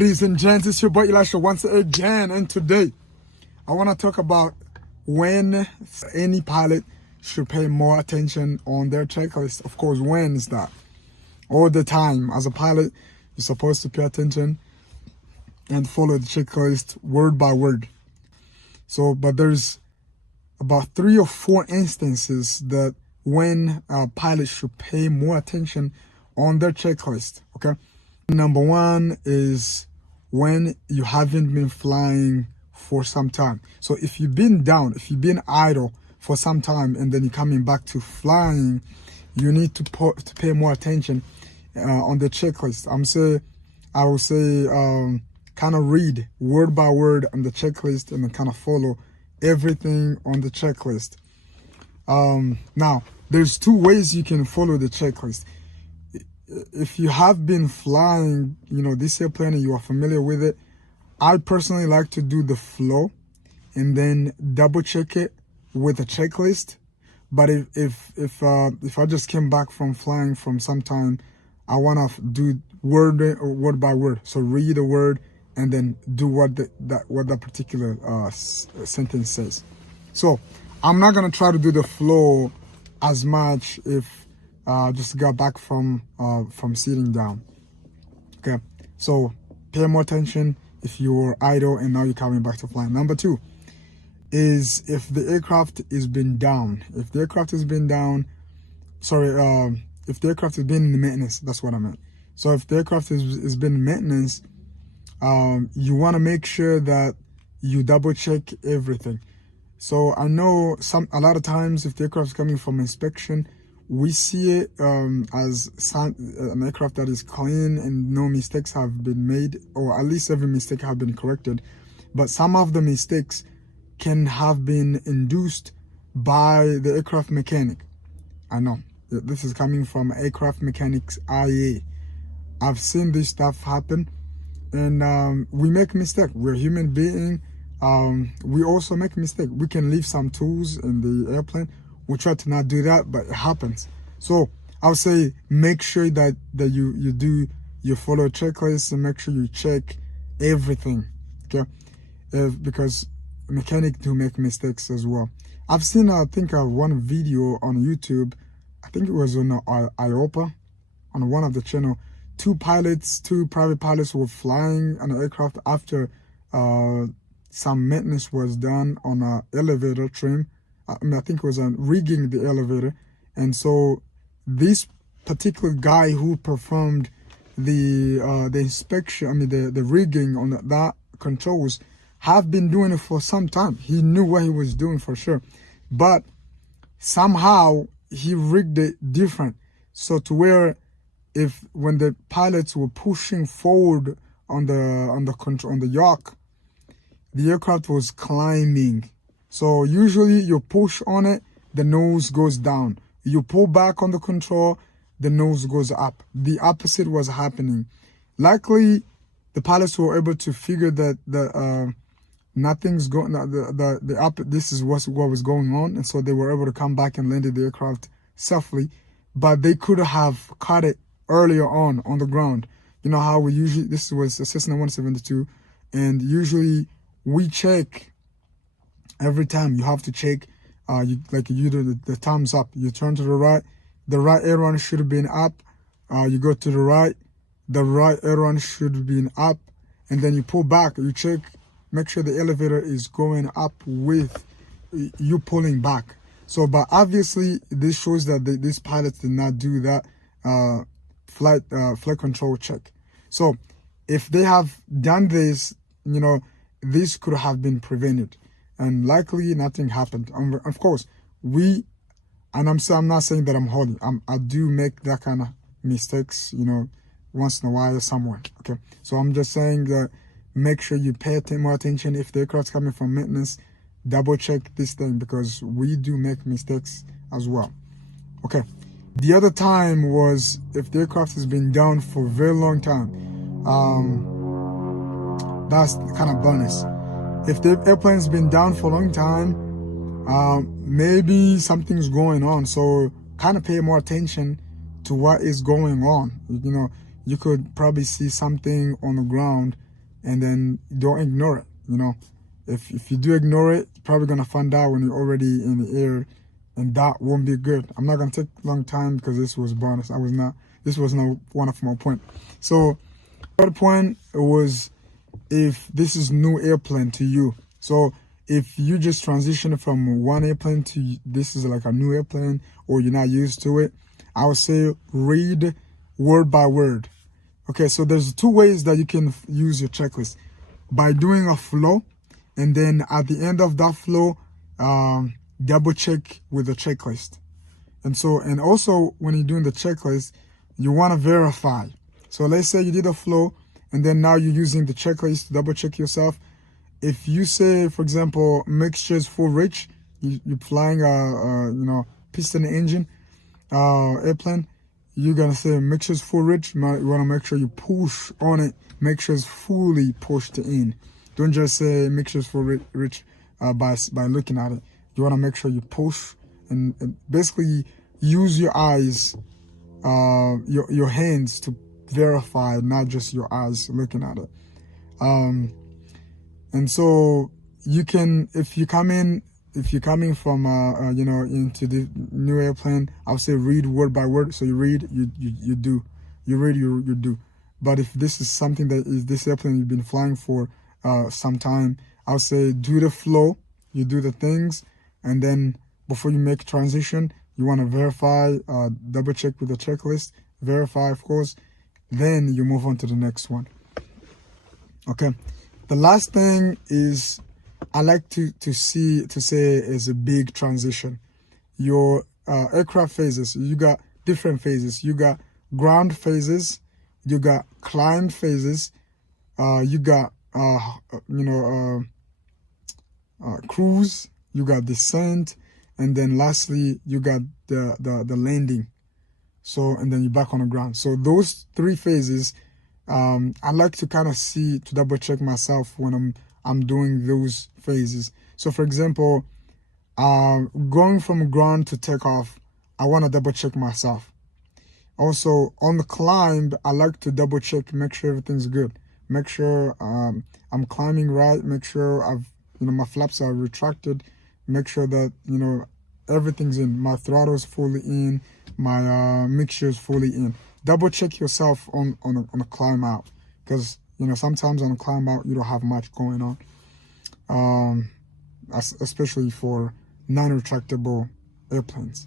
Ladies and gents, it's your boy Elisha once again, and today I want to talk about when any pilot should pay more attention on their checklist. Of course, when is that? All the time. As a pilot, you're supposed to pay attention and follow the checklist word by word. So, but there's about 3 or 4 instances that when pilots should pay more attention on their checklist, okay? Number 1 is when you haven't been flying for some time. So if you've been down, if you've been idle for some time and then you're coming back to flying, you need to pay more attention on the checklist. I will say kind of read word by word on the checklist and then kind of follow everything on the checklist. Now, there's 2 ways you can follow the checklist. If you have been flying, this airplane and you are familiar with it, I personally like to do the flow and then double check it with a checklist. But if I just came back from flying from some time, I want to do word by word. So read a word and then do what that particular sentence says. So I'm not gonna try to do the flow as much if just got back from sitting down. Okay, so pay more attention if you're idle and now you're coming back to flying. Number 2 is if the aircraft has been down. If the aircraft has been down, if the aircraft has been in maintenance, that's what I meant. So if the aircraft has been in maintenance, you want to make sure that you double check everything. So I know a lot of times if the aircraft is coming from inspection, we see it as an aircraft that is clean and no mistakes have been made, or at least every mistake have been corrected. But some of the mistakes can have been induced by the aircraft mechanic. I know this is coming from aircraft mechanics IA. I've seen this stuff happen, and we make mistake. We're human being. We also make mistake. We can leave some tools in the airplane. We try to not do that, but it happens. So I would say make sure that you follow a checklist and make sure you check everything, okay? Because mechanics do make mistakes as well. I've seen I think one video on YouTube. I think it was on IOPA, on one of the channel. 2 private pilots were flying an aircraft after some maintenance was done on an elevator trim. I think it was on rigging the elevator. And so this particular guy who performed the inspection, the rigging on that controls, have been doing it for some time. He knew what he was doing for sure. But somehow he rigged it different. So to where when the pilots were pushing forward on the yaw, the aircraft was climbing. So usually you push on it, the nose goes down. You pull back on the control, the nose goes up. The opposite was happening. Luckily, the pilots were able to figure that nothing's going. This is what was going on, and so they were able to come back and landed the aircraft safely. But they could have caught it earlier on the ground. You know how we usually, this was a Cessna 172, and usually we check. Every time you have to check, you do the thumbs up. You turn to the right aileron should have been up. You go to the right aileron should have been up, and then you pull back. You check, make sure the elevator is going up with you pulling back. So, but obviously this shows that these pilots did not do that flight control check. So, if they have done this, this could have been prevented. And likely nothing happened. Of course, I'm not saying that I'm holy. I do make that kind of mistakes, once in a while somewhere. Okay, so I'm just saying that make sure you pay more attention if the aircraft's coming from maintenance. Double check this thing because we do make mistakes as well. Okay, the other time was if the aircraft has been down for a very long time. That's kind of bonus. If the airplane's been down for a long time, maybe something's going on. So kind of pay more attention to what is going on. You could probably see something on the ground and then don't ignore it. You know, if you do ignore it, you're probably gonna find out when you're already in the air, and that won't be good. I'm not gonna take a long time because this was bonus. This was not one of my point. So third point was, if this is new airplane to you. So if you just transition from one airplane to this is like a new airplane, or you're not used to it, I would say read word by word. Okay, so there's two ways that you can use your checklist: by doing a flow, and then at the end of that flow, double check with the checklist. And also when you're doing the checklist, you want to verify. So let's say you did a flow, and then now you're using the checklist to double check yourself. If you say, for example, mixtures full rich, you're flying a piston engine airplane, you're gonna say mixtures full rich. You want to make sure you push on it, make sure it's fully pushed in. Don't just say mixtures full rich by looking at it. You want to make sure you push and basically use your eyes, your hands to verify, not just your eyes looking at it. And so you can, if you're coming from into the new airplane, I would say read word by word. So you read, you do, you read, you do. But if this is something that is this airplane you've been flying for some time, I would say do the flow, you do the things, and then before you make transition, you want to verify, double check with the checklist, verify of course, then you move on to the next one. Okay. The last thing is, I like to say is a big transition. Your aircraft phases, you got different phases. You got ground phases, you got climb phases, you got cruise, you got descent, and then lastly you got the landing. So, and then you're back on the ground. So those three phases, I like to kind of to double check myself when I'm doing those phases. So for example, going from ground to takeoff, I want to double check myself. Also on the climb, I like to double check, make sure everything's good, make sure I'm climbing right, make sure my flaps are retracted, make sure that everything's in, my throttle's fully in, my mixture's fully in. Double check yourself on a climb out, because sometimes on a climb out you don't have much going on, especially for non-retractable airplanes.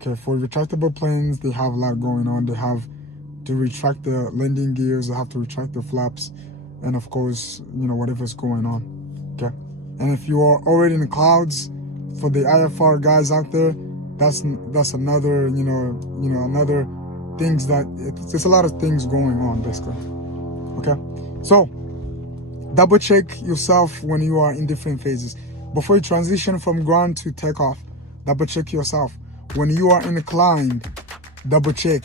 Okay, for retractable planes, they have a lot going on. They have to retract the landing gears, they have to retract the flaps, and of course whatever's going on. Okay, and if you are already in the clouds, for the IFR guys out there, that's another another things that there's a lot of things going on basically. Okay, so double check yourself when you are in different phases. Before you transition from ground to takeoff, double check yourself. When you are in a climb, double check.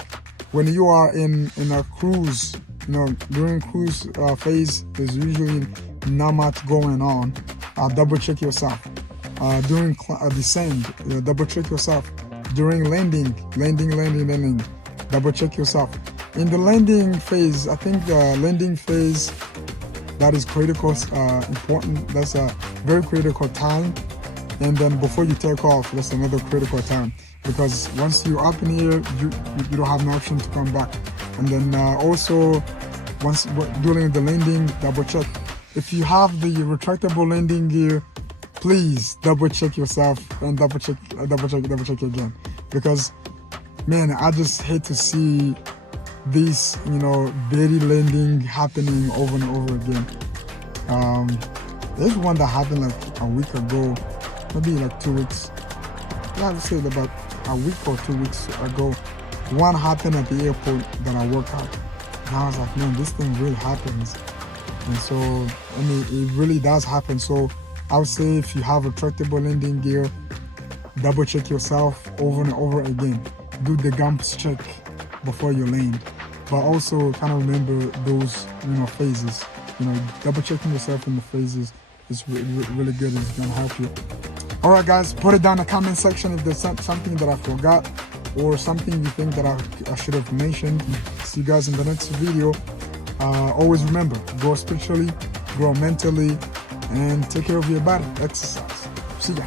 When you are in a cruise, during cruise phase, there's usually not much going on. Double check yourself. During descent, double check yourself. During landing, double check yourself. In the landing phase, I think the landing phase, that is critical, important. That's a very critical time. And then before you take off, that's another critical time, because once you're up in the air, you don't have no option to come back. And then also, once during the landing, double check. If you have the retractable landing gear, please double check yourself and double check again, because man, I just hate to see this belly landing happening over and over again. There's one that happened like a week ago, maybe like 2 weeks. Yeah, let's say about a week or 2 weeks ago. One happened at the airport that I work at, and I was like, man, this thing really happens. And so it really does happen. So I would say, if you have a retractable landing gear, double check yourself over and over again. Do the gumps check before you land, but also kind of remember those phases. Double checking yourself in the phases is really good, and it's gonna help you. All right, guys, put it down in the comment section if there's something that I forgot or something you think that I should have mentioned. See you guys in the next video. Always remember, grow spiritually, grow mentally, and take care of your body. Exercise. See ya.